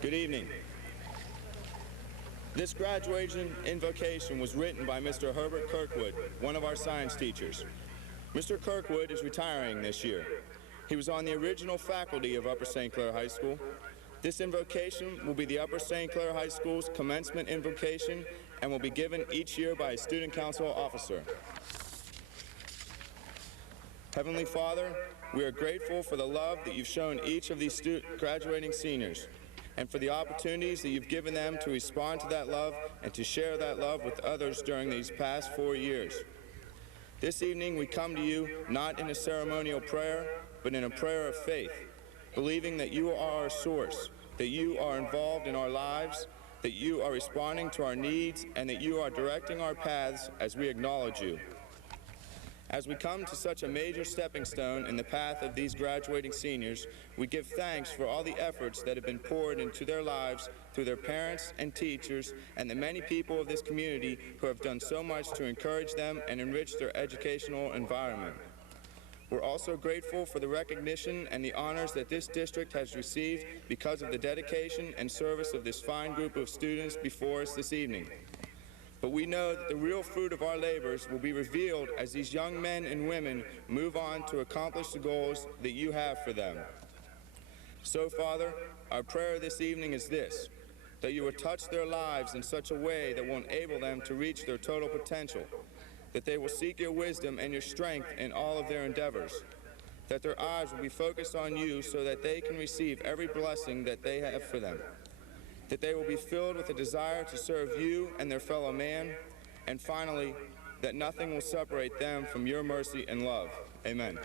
Good evening. This graduation invocation was written by Mr. Herbert Kirkwood, one of our science teachers. Mr. Kirkwood is retiring this year. He was on the original faculty of Upper St. Clair High School. This invocation will be the Upper St. Clair High School's commencement invocation and will be given each year by a student council officer. Heavenly Father, we are grateful for the love that you've shown each of these graduating seniors and for the opportunities that you've given them to respond to that love and to share that love with others during these past 4 years. This evening we come to you not in a ceremonial prayer, but in a prayer of faith, believing that you are our source, that you are involved in our lives, that you are responding to our needs, and that you are directing our paths as we acknowledge you. As we come to such a major stepping stone in the path of these graduating seniors, we give thanks for all the efforts that have been poured into their lives through their parents and teachers and the many people of this community who have done so much to encourage them and enrich their educational environment. We're also grateful for the recognition and the honors that this district has received because of the dedication and service of this fine group of students before us this evening. But we know that the real fruit of our labors will be revealed as these young men and women move on to accomplish the goals that you have for them. So, Father, our prayer this evening is this, that you will touch their lives in such a way that will enable them to reach their total potential, that they will seek your wisdom and your strength in all of their endeavors, that their eyes will be focused on you so that they can receive every blessing that they have for them, that they will be filled with a desire to serve you and their fellow man, and finally, that nothing will separate them from your mercy and love. Amen.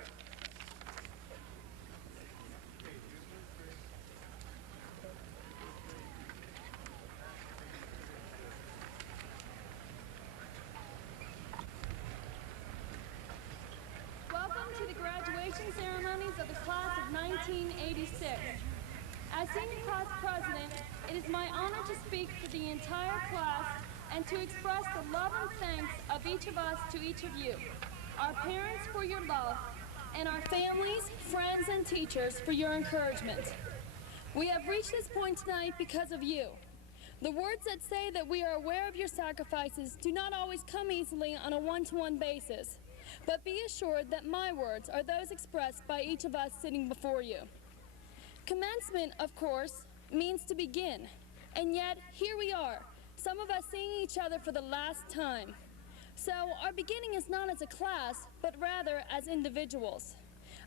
Welcome to the graduation ceremonies of the class of 1986. As senior class president, it is my honor to speak for the entire class and to express the love and thanks of each of us to each of you, our parents for your love, and our families, friends, and teachers for your encouragement. We have reached this point tonight because of you. The words that say that we are aware of your sacrifices do not always come easily on a one-to-one basis, but be assured that my words are those expressed by each of us sitting before you. Commencement, of course, means to begin, and yet here we are, some of us seeing each other for the last time. So our beginning is not as a class, but rather as individuals.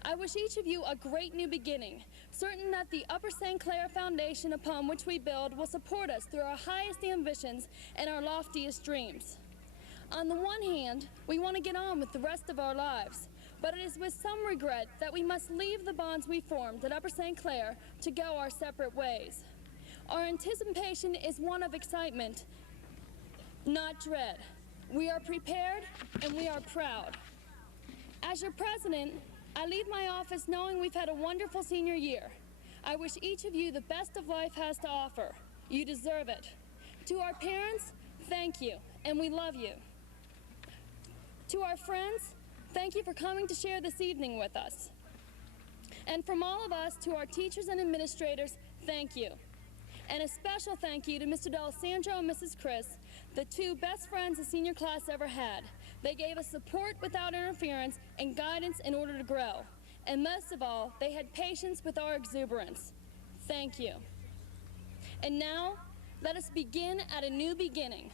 I wish each of you a great new beginning, certain that the Upper St. Clair Foundation upon which we build will support us through our highest ambitions and our loftiest dreams. On the one hand, we want to get on with the rest of our lives, but it is with some regret that we must leave the bonds we formed at Upper St. Clair to go our separate ways. Our anticipation is one of excitement, not dread. We are prepared and we are proud. As your president, I leave my office knowing we've had a wonderful senior year. I wish each of you the best of life has to offer. You deserve it. To our parents, thank you, and we love you. To our friends, thank you for coming to share this evening with us. And from all of us to our teachers and administrators, thank you. And a special thank you to Mr. D'Alessandro and Mrs. Chris, the two best friends the senior class ever had. They gave us support without interference and guidance in order to grow. And most of all, they had patience with our exuberance. Thank you. And now, let us begin at a new beginning.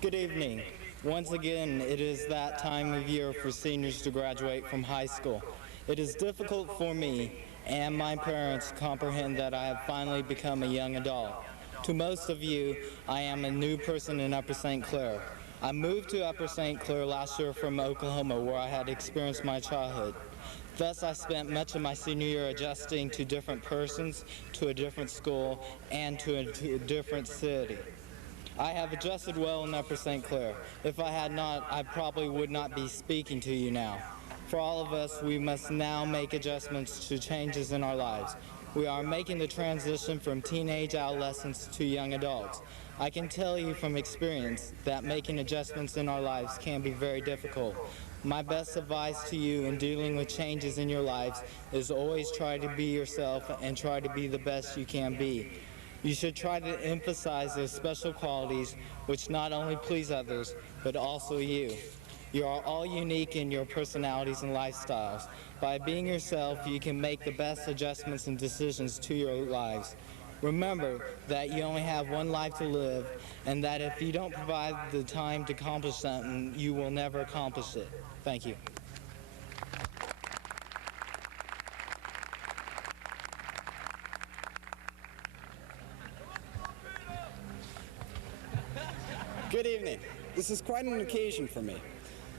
Good evening. Once again, it is that time of year for seniors to graduate from high school. It is difficult for me and my parents to comprehend that I have finally become a young adult. To most of you, I am a new person in Upper St. Clair. I moved to Upper St. Clair last year from Oklahoma, where I had experienced my childhood. Thus, I spent much of my senior year adjusting to different persons, to a different school, and to a different city. I have adjusted well in Upper St. Clair. If I had not, I probably would not be speaking to you now. For all of us, we must now make adjustments to changes in our lives. We are making the transition from teenage adolescents to young adults. I can tell you from experience that making adjustments in our lives can be very difficult. My best advice to you in dealing with changes in your lives is always try to be yourself and try to be the best you can be. You should try to emphasize those special qualities which not only please others, but also you. You are all unique in your personalities and lifestyles. By being yourself, you can make the best adjustments and decisions to your lives. Remember that you only have one life to live, and that if you don't provide the time to accomplish something, you will never accomplish it. Thank you. Good evening. This is quite an occasion for me.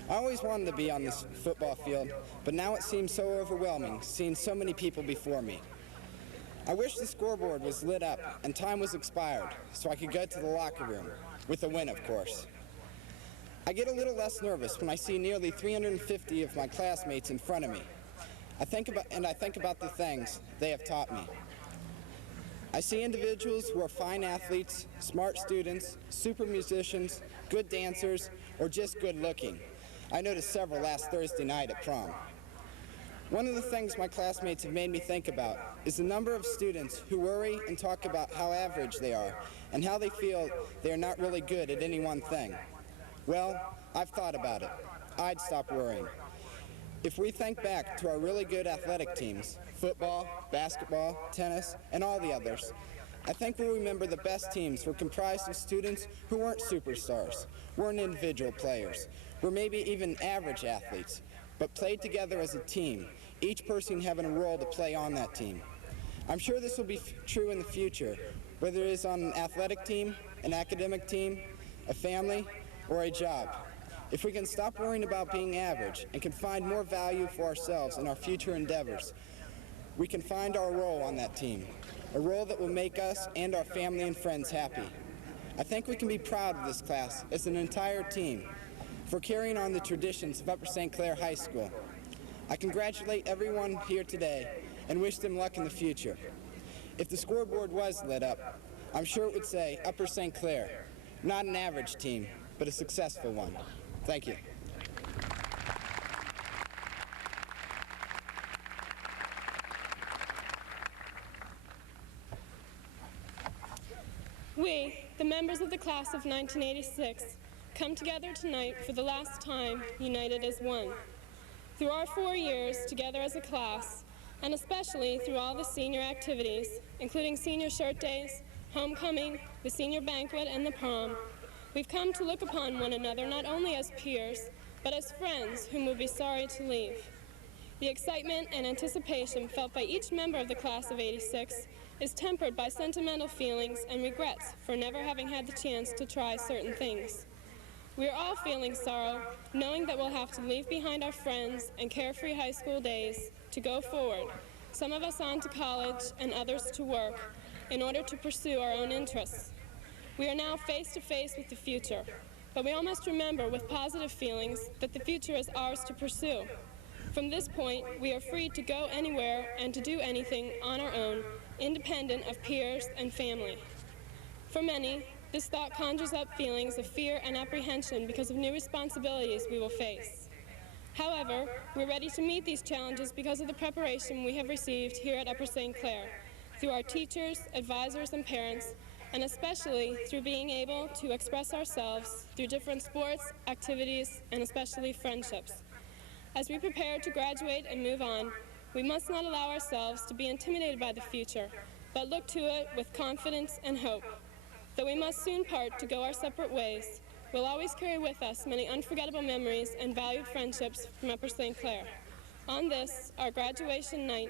I always wanted to be on this football field, but now it seems so overwhelming, seeing so many people before me. I wish the scoreboard was lit up and time was expired, so I could go to the locker room, with a win, of course. I get a little less nervous when I see nearly 350 of my classmates in front of me. I think about the things they have taught me. I see individuals who are fine athletes, smart students, super musicians, good dancers, or just good looking. I noticed several last Thursday night at prom. One of the things my classmates have made me think about is the number of students who worry and talk about how average they are and how they feel they are not really good at any one thing. Well, I've thought about it. I'd stop worrying. If we think back to our really good athletic teams, football, basketball, tennis, and all the others, I think we'll remember the best teams were comprised of students who weren't superstars, weren't individual players, were maybe even average athletes, but played together as a team, each person having a role to play on that team. I'm sure this will be true in the future, whether it is on an athletic team, an academic team, a family, or a job. If we can stop worrying about being average and can find more value for ourselves in our future endeavors, we can find our role on that team, a role that will make us and our family and friends happy. I think we can be proud of this class as an entire team for carrying on the traditions of Upper St. Clair High School. I congratulate everyone here today and wish them luck in the future. If the scoreboard was lit up, I'm sure it would say Upper St. Clair, not an average team, but a successful one. Thank you. We, the members of the class of 1986, come together tonight for the last time, united as one. Through our 4 years together as a class, and especially through all the senior activities, including senior shirt days, homecoming, the senior banquet, and the prom, we've come to look upon one another not only as peers, but as friends whom we'd be sorry to leave. The excitement and anticipation felt by each member of the class of '86 is tempered by sentimental feelings and regrets for never having had the chance to try certain things. We are all feeling sorrow, knowing that we'll have to leave behind our friends and carefree high school days to go forward, some of us on to college and others to work, in order to pursue our own interests. We are now face to face with the future, but we all must remember with positive feelings that the future is ours to pursue. From this point, we are free to go anywhere and to do anything on our own, independent of peers and family. For many, this thought conjures up feelings of fear and apprehension because of new responsibilities we will face. However, we're ready to meet these challenges because of the preparation we have received here at Upper St. Clair, through our teachers, advisors, and parents, and especially through being able to express ourselves through different sports, activities, and especially friendships. As we prepare to graduate and move on, we must not allow ourselves to be intimidated by the future, but look to it with confidence and hope. Though we must soon part to go our separate ways, we'll always carry with us many unforgettable memories and valued friendships from Upper St. Clair. On this, our graduation night,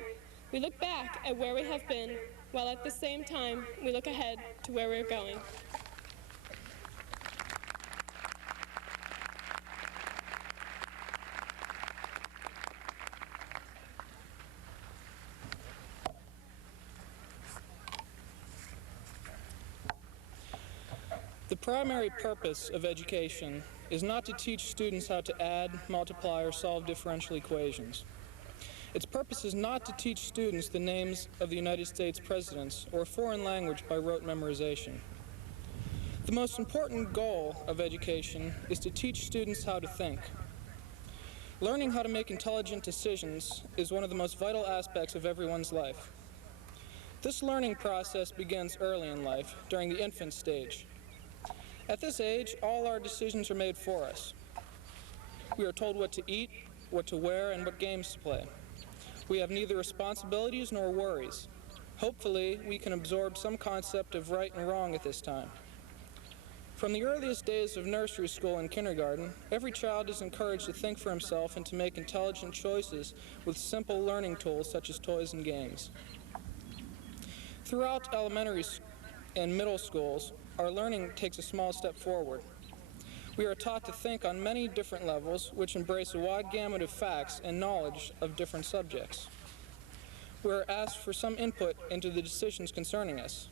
we look back at where we have been, while at the same time, we look ahead to where we're going. The primary purpose of education is not to teach students how to add, multiply, or solve differential equations. Its purpose is not to teach students the names of the United States presidents or a foreign language by rote memorization. The most important goal of education is to teach students how to think. Learning how to make intelligent decisions is one of the most vital aspects of everyone's life. This learning process begins early in life, during the infant stage. At this age, all our decisions are made for us. We are told what to eat, what to wear, and what games to play. We have neither responsibilities nor worries. Hopefully, we can absorb some concept of right and wrong at this time. From the earliest days of nursery school and kindergarten, every child is encouraged to think for himself and to make intelligent choices with simple learning tools such as toys and games. Throughout elementary and middle schools, our learning takes a small step forward. We are taught to think on many different levels, which embrace a wide gamut of facts and knowledge of different subjects. We are asked for some input into the decisions concerning us.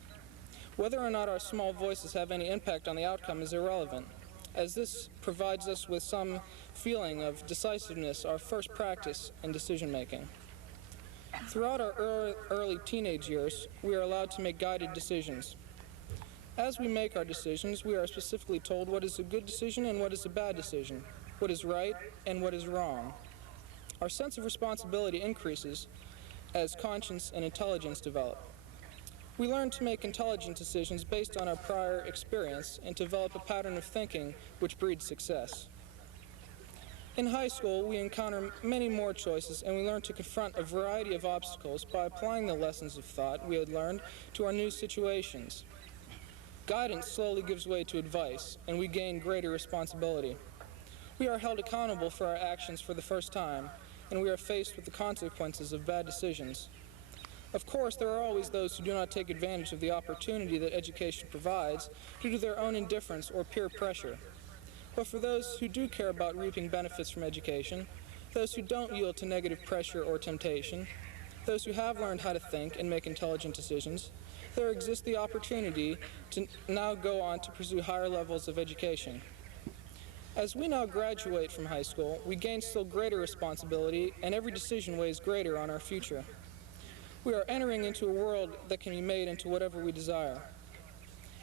Whether or not our small voices have any impact on the outcome is irrelevant, as this provides us with some feeling of decisiveness, our first practice in decision-making. Throughout our early teenage years, we are allowed to make guided decisions. As we make our decisions, we are specifically told what is a good decision and what is a bad decision, what is right and what is wrong. Our sense of responsibility increases as conscience and intelligence develop. We learn to make intelligent decisions based on our prior experience and to develop a pattern of thinking which breeds success. In high school, we encounter many more choices and we learn to confront a variety of obstacles by applying the lessons of thought we had learned to our new situations. Guidance slowly gives way to advice, and we gain greater responsibility. We are held accountable for our actions for the first time, and we are faced with the consequences of bad decisions. Of course, there are always those who do not take advantage of the opportunity that education provides due to their own indifference or peer pressure. But for those who do care about reaping benefits from education, those who don't yield to negative pressure or temptation, those who have learned how to think and make intelligent decisions, there exists the opportunity to now go on to pursue higher levels of education. As we now graduate from high school, we gain still greater responsibility, and every decision weighs greater on our future. We are entering into a world that can be made into whatever we desire.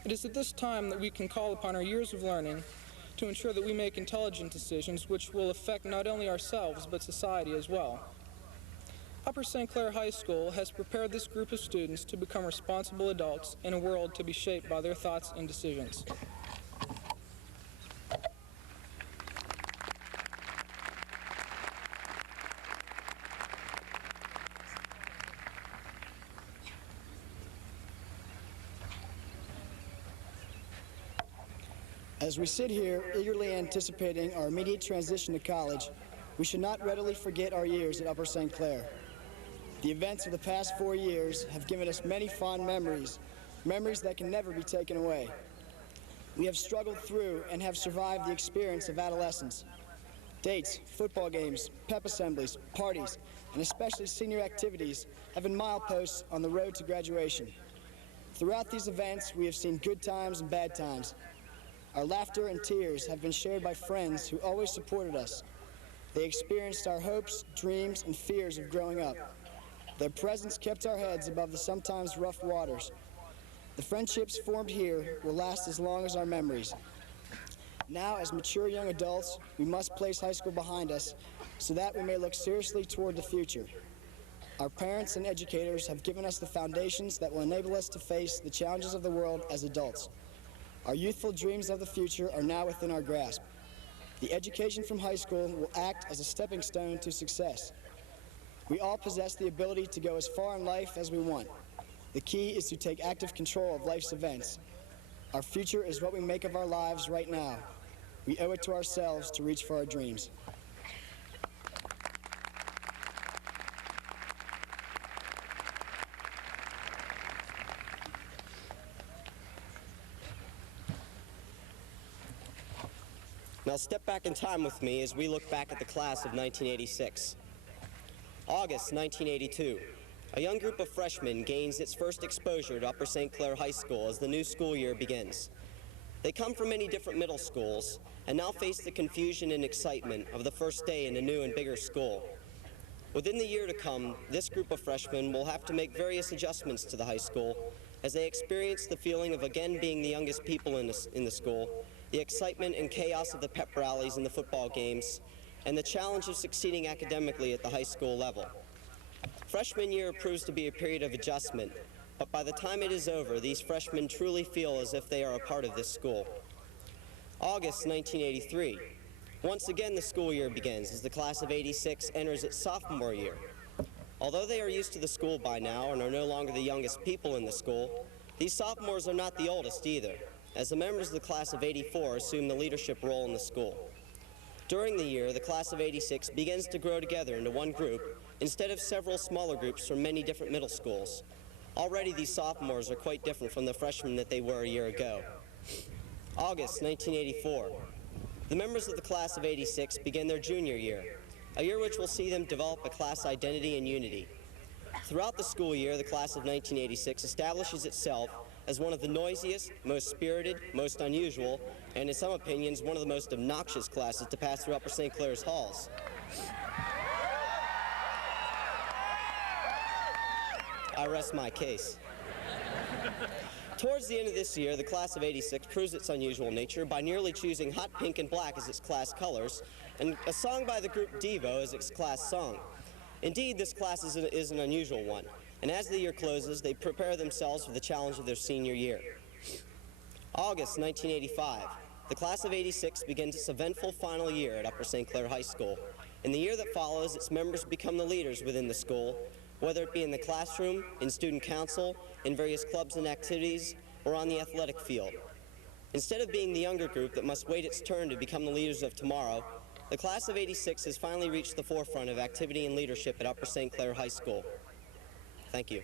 It is at this time that we can call upon our years of learning to ensure that we make intelligent decisions which will affect not only ourselves but society as well. Upper St. Clair High School has prepared this group of students to become responsible adults in a world to be shaped by their thoughts and decisions. As we sit here eagerly anticipating our immediate transition to college, we should not readily forget our years at Upper St. Clair. The events of the past 4 years have given us many fond memories, memories that can never be taken away. We have struggled through and have survived the experience of adolescence. Dates, football games, pep assemblies, parties, and especially senior activities have been mileposts on the road to graduation. Throughout these events, we have seen good times and bad times. Our laughter and tears have been shared by friends who always supported us. They experienced our hopes, dreams, and fears of growing up. Their presence kept our heads above the sometimes rough waters. The friendships formed here will last as long as our memories. Now, as mature young adults, we must place high school behind us so that we may look seriously toward the future. Our parents and educators have given us the foundations that will enable us to face the challenges of the world as adults. Our youthful dreams of the future are now within our grasp. The education from high school will act as a stepping stone to success. We all possess the ability to go as far in life as we want. The key is to take active control of life's events. Our future is what we make of our lives right now. We owe it to ourselves to reach for our dreams. Now step back in time with me as we look back at the class of 1986. August 1982. A young group of freshmen gains its first exposure to Upper St. Clair High School as the new school year begins. They come from many different middle schools and now face the confusion and excitement of the first day in a new and bigger school. Within the year to come, this group of freshmen will have to make various adjustments to the high school as they experience the feeling of again being the youngest people in the school, the excitement and chaos of the pep rallies and the football games, and the challenge of succeeding academically at the high school level. Freshman year proves to be a period of adjustment, but by the time it is over, these freshmen truly feel as if they are a part of this school. August 1983. Once again, the school year begins as the class of '86 enters its sophomore year. Although they are used to the school by now and are no longer the youngest people in the school, these sophomores are not the oldest either, as the members of the class of '84 assume the leadership role in the school. During the year, the class of '86 begins to grow together into one group instead of several smaller groups from many different middle schools. Already these sophomores are quite different from the freshmen that they were a year ago. August 1984. The members of the class of '86 begin their junior year, a year which will see them develop a class identity and unity. Throughout the school year, the class of 1986 establishes itself as one of the noisiest, most spirited, most unusual, and in some opinions, one of the most obnoxious classes to pass through Upper St. Clair's halls. I rest my case. Towards the end of this year, the class of '86 proves its unusual nature by nearly choosing hot pink and black as its class colors, and a song by the group Devo as its class song. Indeed, this class is an unusual one, and as the year closes, they prepare themselves for the challenge of their senior year. August 1985. The class of '86 begins its eventful final year at Upper St. Clair High School. In the year that follows, its members become the leaders within the school, whether it be in the classroom, in student council, in various clubs and activities, or on the athletic field. Instead of being the younger group that must wait its turn to become the leaders of tomorrow, the class of '86 has finally reached the forefront of activity and leadership at Upper St. Clair High School. Thank you.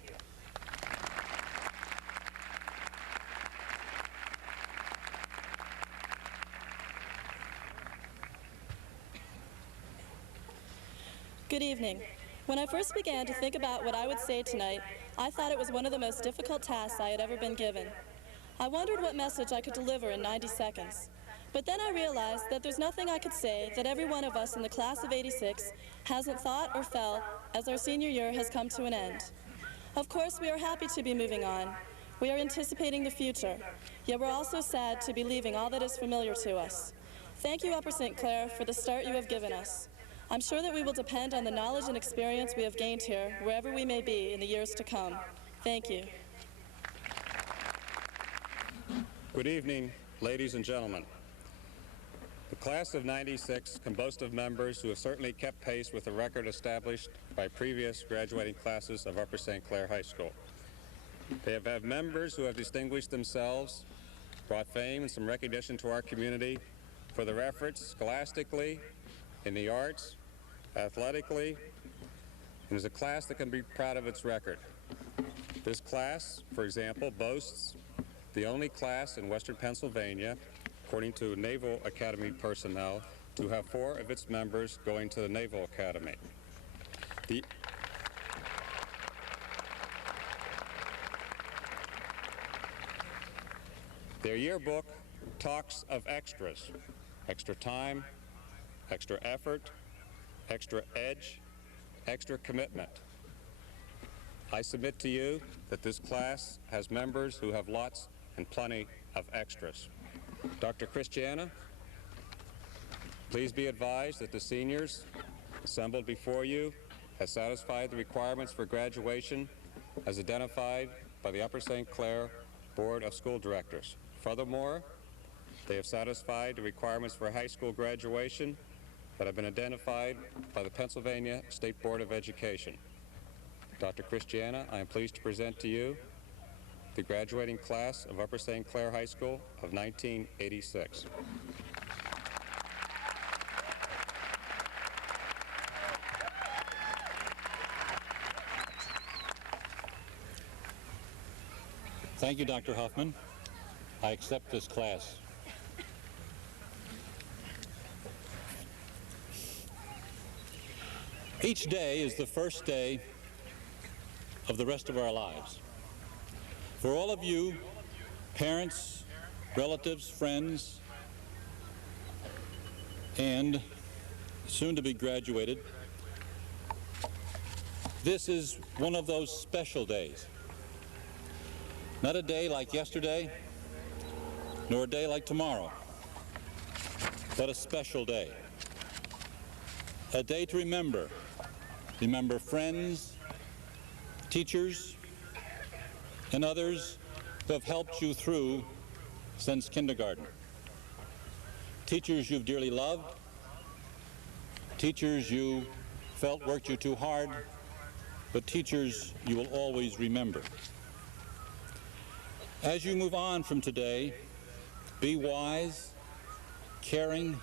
Good evening. When I first began to think about what I would say tonight, I thought it was one of the most difficult tasks I had ever been given. I wondered what message I could deliver in 90 seconds. But then I realized that there's nothing I could say that every one of us in the class of '86 hasn't thought or felt as our senior year has come to an end. Of course, we are happy to be moving on. We are anticipating the future, yet we're also sad to be leaving all that is familiar to us. Thank you, Upper St. Clair, for the start you have given us. I'm sure that we will depend on the knowledge and experience we have gained here, wherever we may be in the years to come. Thank you. Good evening, ladies and gentlemen. The class of '96 can boast of members who have certainly kept pace with the record established by previous graduating classes of Upper St. Clair High School. They have had members who have distinguished themselves, brought fame and some recognition to our community for their efforts scholastically, in the arts, athletically, and is a class that can be proud of its record. This class, for example, boasts the only class in Western Pennsylvania, according to Naval Academy personnel, to have 4 of its members going to the Naval Academy. Their yearbook talks of extras, extra time, extra effort, extra edge, extra commitment. I submit to you that this class has members who have lots and plenty of extras. Dr. Christiana, please be advised that the seniors assembled before you have satisfied the requirements for graduation as identified by the Upper St. Clair Board of School Directors. Furthermore, they have satisfied the requirements for high school graduation that have been identified by the Pennsylvania State Board of Education. Dr. Christiana, I am pleased to present to you the graduating class of Upper St. Clair High School of 1986. Thank you, Dr. Huffman. I accept this class. Each day is the first day of the rest of our lives. For all of you, parents, relatives, friends, and soon to be graduated, this is one of those special days. Not a day like yesterday, nor a day like tomorrow, but a special day. A day to remember. Remember friends, teachers, and others who have helped you through since kindergarten. Teachers you've dearly loved, teachers you felt worked you too hard, but teachers you will always remember. As you move on from today, be wise, caring,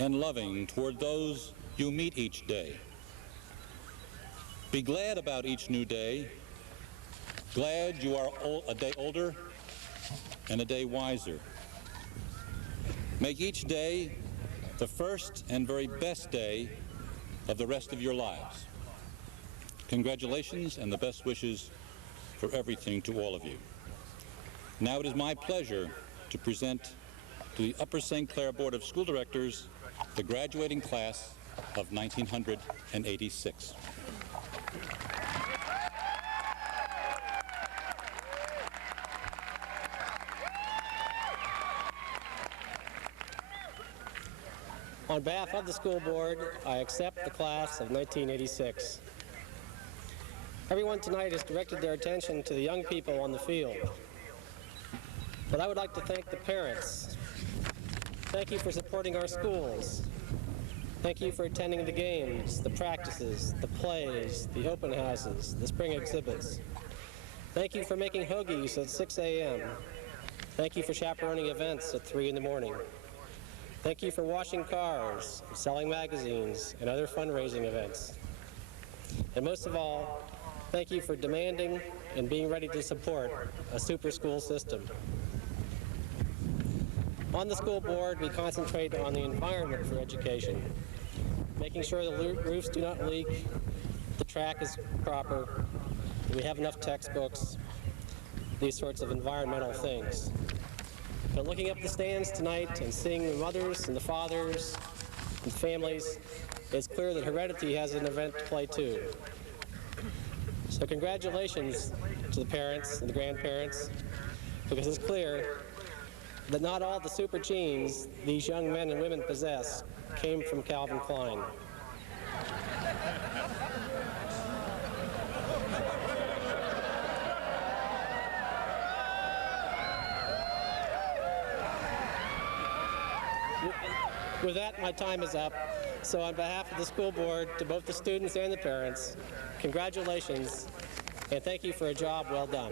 and loving toward those you meet each day. Be glad about each new day, glad you are a day older and a day wiser. Make each day the first and very best day of the rest of your lives. Congratulations and the best wishes for everything to all of you. Now it is my pleasure to present to the Upper St. Clair Board of School Directors the graduating class of 1986. On behalf of the school board, I accept the class of 1986. Everyone tonight has directed their attention to the young people on the field. But I would like to thank the parents. Thank you for supporting our schools. Thank you for attending the games, the practices, the plays, the open houses, the spring exhibits. Thank you for making hoagies at 6 a.m. Thank you for chaperoning events at 3 in the morning. Thank you for washing cars, selling magazines, and other fundraising events. And most of all, thank you for demanding and being ready to support a super school system. On the school board, we concentrate on the environment for education, making sure the roofs do not leak, the track is proper, we have enough textbooks, these sorts of environmental things. But looking up the stands tonight and seeing the mothers and the fathers and families, it's clear that heredity has an event to play too. So congratulations to the parents and the grandparents, because it's clear that not all the super genes these young men and women possess came from Calvin Klein. With that, my time is up. So on behalf of the school board, to both the students and the parents, congratulations, and thank you for a job well done.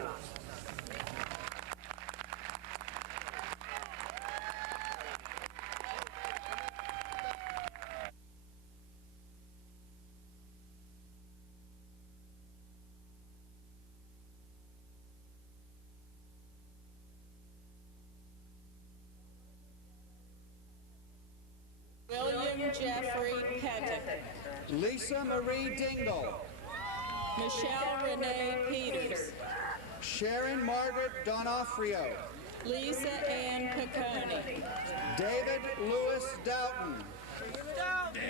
William Jeffrey Pettit. Lisa Marie Dingle. Michelle Renee Peters. Sharon Margaret Donofrio. Lisa Ann Piccone. David Lewis Doughton.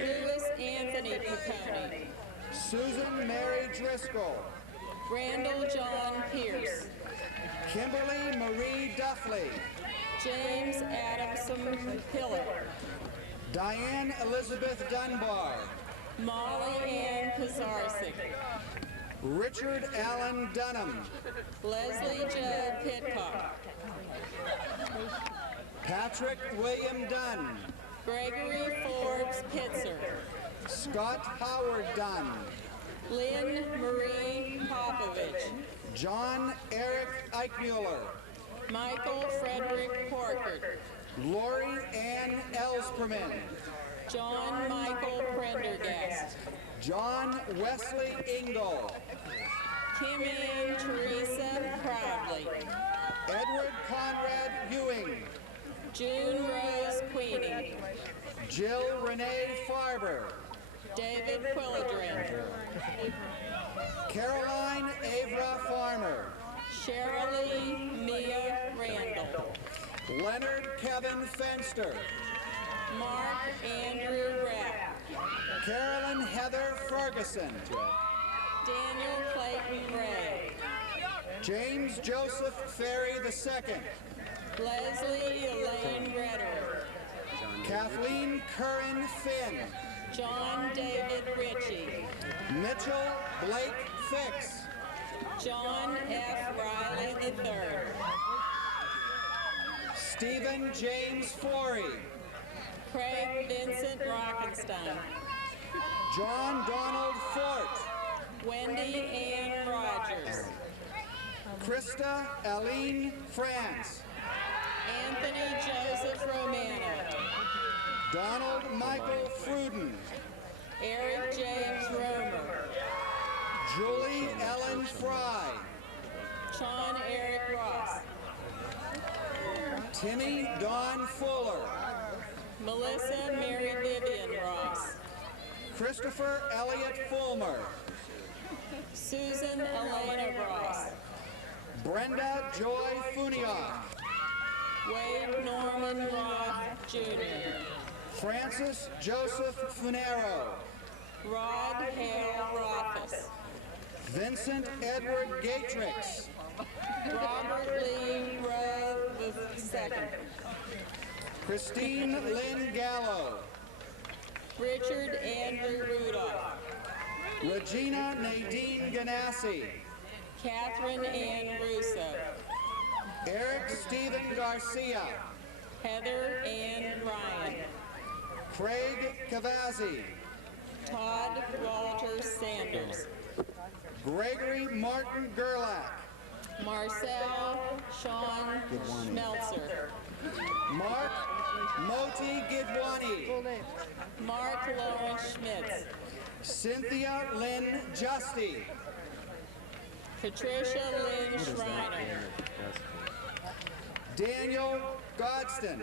Lewis Anthony Piccone. Susan Mary Driscoll. Randall John Pierce. Kimberly Marie Duffley. James Adamson Pillar. Diane Elizabeth Dunbar. Molly Ann Pizarczyk. Richard Allen Dunham. Leslie Joe Pitcock. Patrick William Dunn. Gregory Forbes Pitzer. Scott Howard Dunn. Lynn Marie Popovich. John Eric Eichmuller. Michael Frederick Porkert. Lori Ann Ellsperman. John Michael Prendergast. John Wesley Ingle. Kim Ann Teresa Proudly. Edward Conrad Ewing. June Rose Queenie. Jill Renee Farber. David Quilladrin. Caroline Avra Farmer. Cherylee Mia Randall. Leonard Kevin Fenster. Mark Andrew Rapp. Carolyn Heather Ferguson. Daniel Clayton Gray. James Joseph Ferry II. Leslie Elaine Rhetoric. Kathleen Curran Finn. John David Ritchie. Mitchell Blake Fix. John F. Riley III. Stephen James Forey. Craig Vincent Rockenstein. John Donald Fort. Wendy Ann Rogers. Krista Aline France. Anthony Joseph Romano. Donald Michael Fruden. Eric James Romer. Julie Ellen Fry. Sean Eric Ross. Timmy Don Fuller. Melissa Mary Vivian Ross. Christopher Elliott Fulmer. Susan Elena Ross. Brenda Joy Funioff. Wade Norman Roth Jr. Francis Joseph Funero. Rod Hale Rothus. Vincent Edward Gatrix. Robert Lee Rowe II. Christine Lynn Gallo. Richard Andrew Rudolph. Regina Nadine Ganassi. Catherine Ann Russo. Eric Stephen Garcia. Heather Ann Ryan. Craig Cavazzi. Todd Walter Sanders. Gregory Martin Gerlach. Marcel Sean Schmelzer. Mark Moti Gidwani. Mark Lawrence Schmitz. Cynthia Lynn Justy. Patricia Lynn Schreiner. Daniel Godston.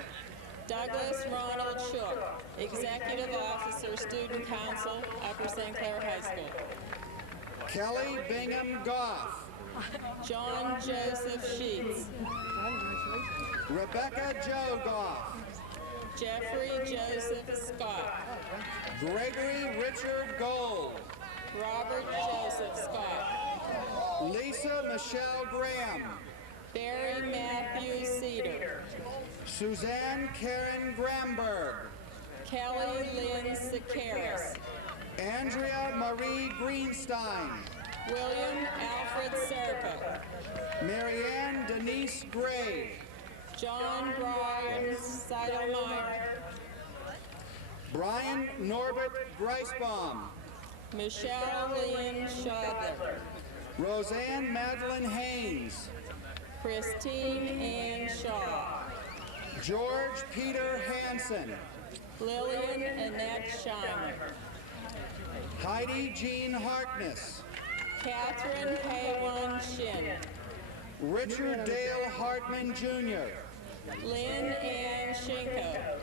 Douglas Ronald Shook, Executive Officer, Student Council, Upper St. Clair High School. Kelly Bingham Goff. John Joseph Sheets. Rebecca Joe Goff. Jeffrey Joseph Scott. Gregory Richard Gold. Robert Joseph Scott. Lisa Michelle Graham. Barry Matthew Cedar. Suzanne Karen Gramberg. Kelly Lynn Sakaris. Andrea Marie Greenstein. William Alfred Serpa. Marianne Denise Gray. John Brian Seidelmeyer. Brian Norbert Greisbaum. Michelle Lynn Shodler. Roseanne Madeline Haynes. Christine Ann Shaw. George Peter Hansen. Lillian Annette Scheimer. Heidi Jean Harkness. Catherine Haywan Shin. Richard Dale Hartman Jr. Lynn Ann Shinko.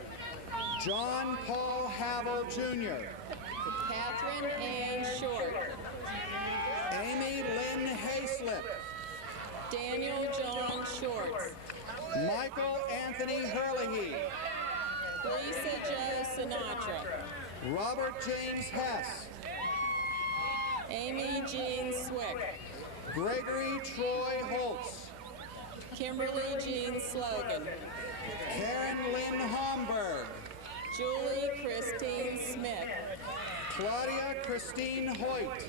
John Paul Havel Jr. Catherine Ann Short. Amy Lynn Hayslip. Daniel John Shorts. Michael Anthony Hurley. Lisa Jo Sinatra. Robert James Hess. Amy Jean Swick. Gregory Troy Holtz. Kimberly Jean Slogan. Karen Lynn Homburg. Julie Christine Smith. Claudia Christine Hoyt.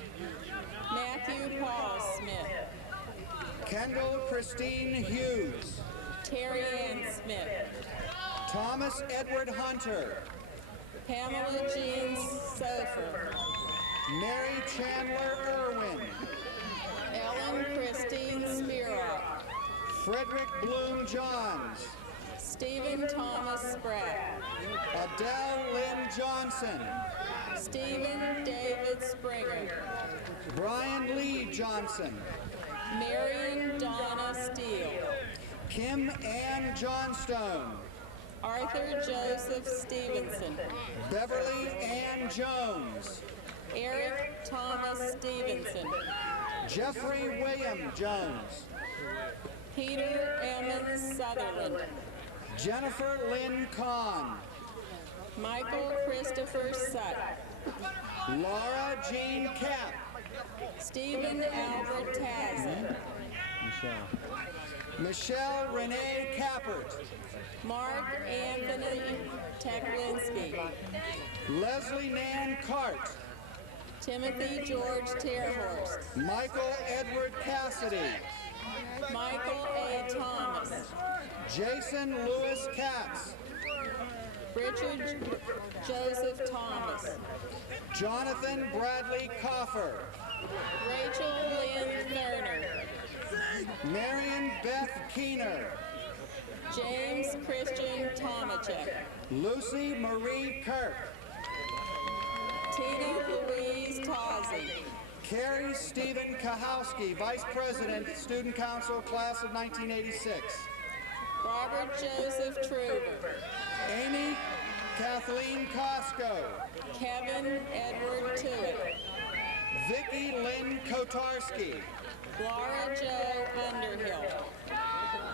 Matthew Paul Smith. Kendall Christine Hughes. Terry Ann Smith. Thomas Edward Hunter. Pamela Jean Sofer. Mary Chandler Irwin. Ellen Christine Spirock. Frederick Bloom Johns. Stephen Thomas Spratt. Adele Lynn Johnson. Stephen David Springer. Brian Lee Johnson. Marion Donna Steele. Kim Ann Johnstone. Arthur Joseph Stevenson. Beverly Ann Jones. Eric Thomas Stevenson. Jeffrey William Jones. Peter Emmons Sutherland. Jennifer Lynn Kahn. Michael Christopher Sutt. Laura Jean Kapp. Stephen Albert Tazza. Michelle Renee Kappert. Mark Anthony Teklinski. Leslie Nan Cart. Timothy George Terhorst. Michael Edward Cassidy. Michael A. Thomas. Jason Lewis Katz. Richard Joseph Thomas. Jonathan Bradley Coffer. Rachel Lynn Thurner. Marion Beth Keener. James Christian Tomachek. Lucy Marie Kirk. Tina Louise Tozzi. Carrie Stephen Kahowski, Vice President, Student Council, Class of 1986. Robert Joseph Truber. Amy Kathleen Costco. Kevin Edward Tewitt. Vicki Lynn Kotarski. Laura Jo Underhill.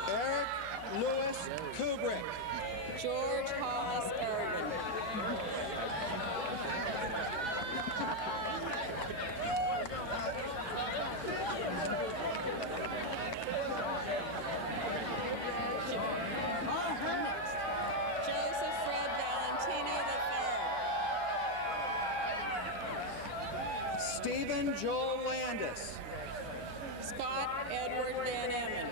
Eric Lewis Kubrick. George Hollis Irwin. Joseph Fred Valentino III. Stephen Joel Landis. Scott Edward Van Emmen.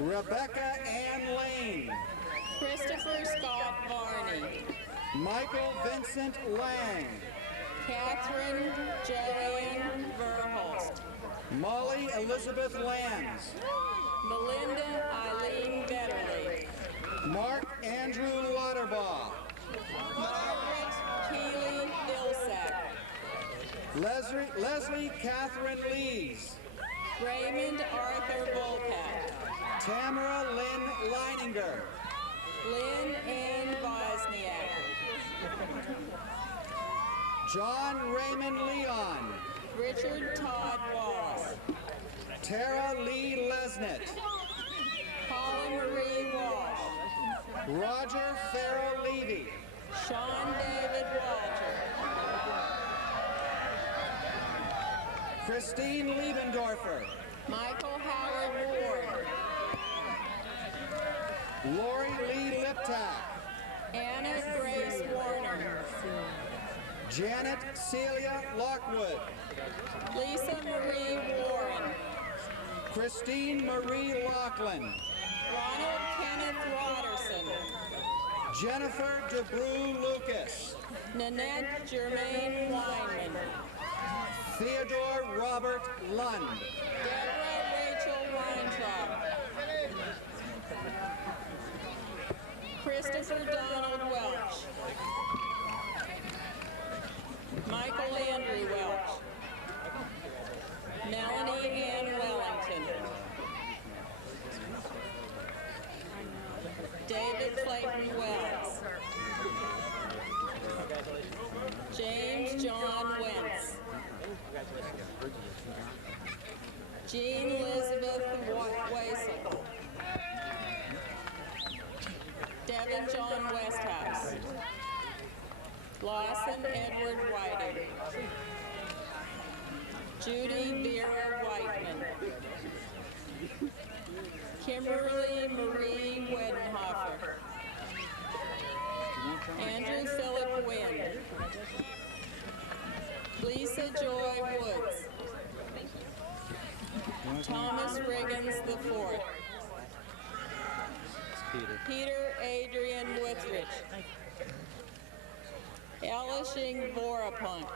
Rebecca Ann Lane. Christopher Scott Varney. Michael Vincent Lang. Catherine Joanne Verhulst. Molly Elizabeth Lands. Melinda Eileen Betterly. Mark Andrew Lauterbaugh. Margaret Keeley Vilsack. Leslie Catherine Lees. Raymond Arthur Volpat. Tamara Lynn Leininger. Lynn Ann Wozniak. John Raymond Leon. Richard Todd Wallace. Tara Lee Lesnett. Paula Marie Walsh. Roger Farrell Levy. Sean David Walter. Christine Liebendorfer. Michael Howard Ward. Lori Lee Liptak. Anna Grace Warner. Janet Celia Lockwood. Lisa Marie Warren. Christine Marie Laughlin. Ronald Kenneth Watterson. Jennifer DeBrew Lucas. Nanette Germaine Weinman. Theodore Robert Lund. Deborah Rachel Weintraub. Christopher Donald Welch. Michael Andrew Welch. Melanie Ann Wellington. David Clayton Wells. James John Wentz. Jean Elizabeth Waisel. Devin John Westhouse. Lawson Edward Whiting. Judy Vera Whiteman. Kimberly Marie Wedenhofer. Andrew Philip Wynn. Lisa Joy Woods. Thomas Riggins IV. Peter Adrian Withridge. Elishing Vorapont.